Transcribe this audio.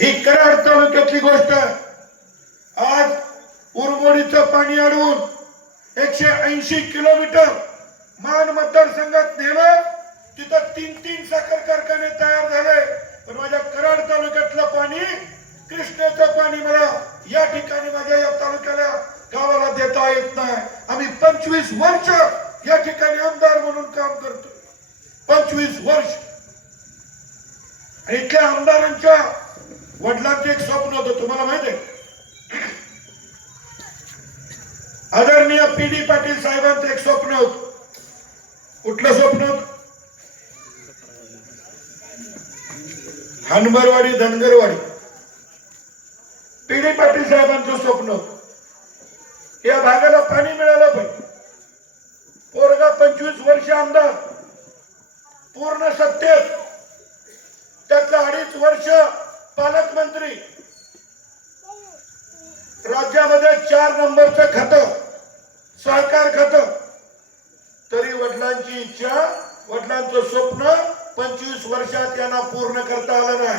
ही कराड तालुक्यातली गोष्ट. आहे. आज उरमोडीचं पाणी अडवून एकशे ऐंशी किलोमीटर मान मतदारसंघात नेलं तिथं तीन तीन साखर कारखाने तयार झाले. पण माझ्या कराड तालुक्यातलं पाणी कृष्णेचं पाणी मला या ठिकाणी माझ्या या तालुक्याला गावाला देता येत नाही. आम्ही पंचवीस वर्ष या ठिकाणी आमदार म्हणून काम करतो पंचवीस वर्ष. आणि इथल्या आमदारांच्या वडिलांचं एक स्वप्न होतं तुम्हाला माहीत आहे? आदरणीय पी डी पाटील साहेबांचं एक स्वप्न होत. कुठलं स्वप्न होत? हनबरवाडी धनगरवाडी. पी डी पाटील साहेबांचं स्वप्न होत. या भागाला पाणी मिळालं पाहिजे पोरगा पंचवीस वर्ष आमदार. पूर्ण सत्तेत. राज्यामध्ये चार नंबरचं खत सहकार खत तरी वडिलांची इच्छा वडिलांचं स्वप्न पंचवीस वर्षात यांना पूर्ण करता आलं नाही.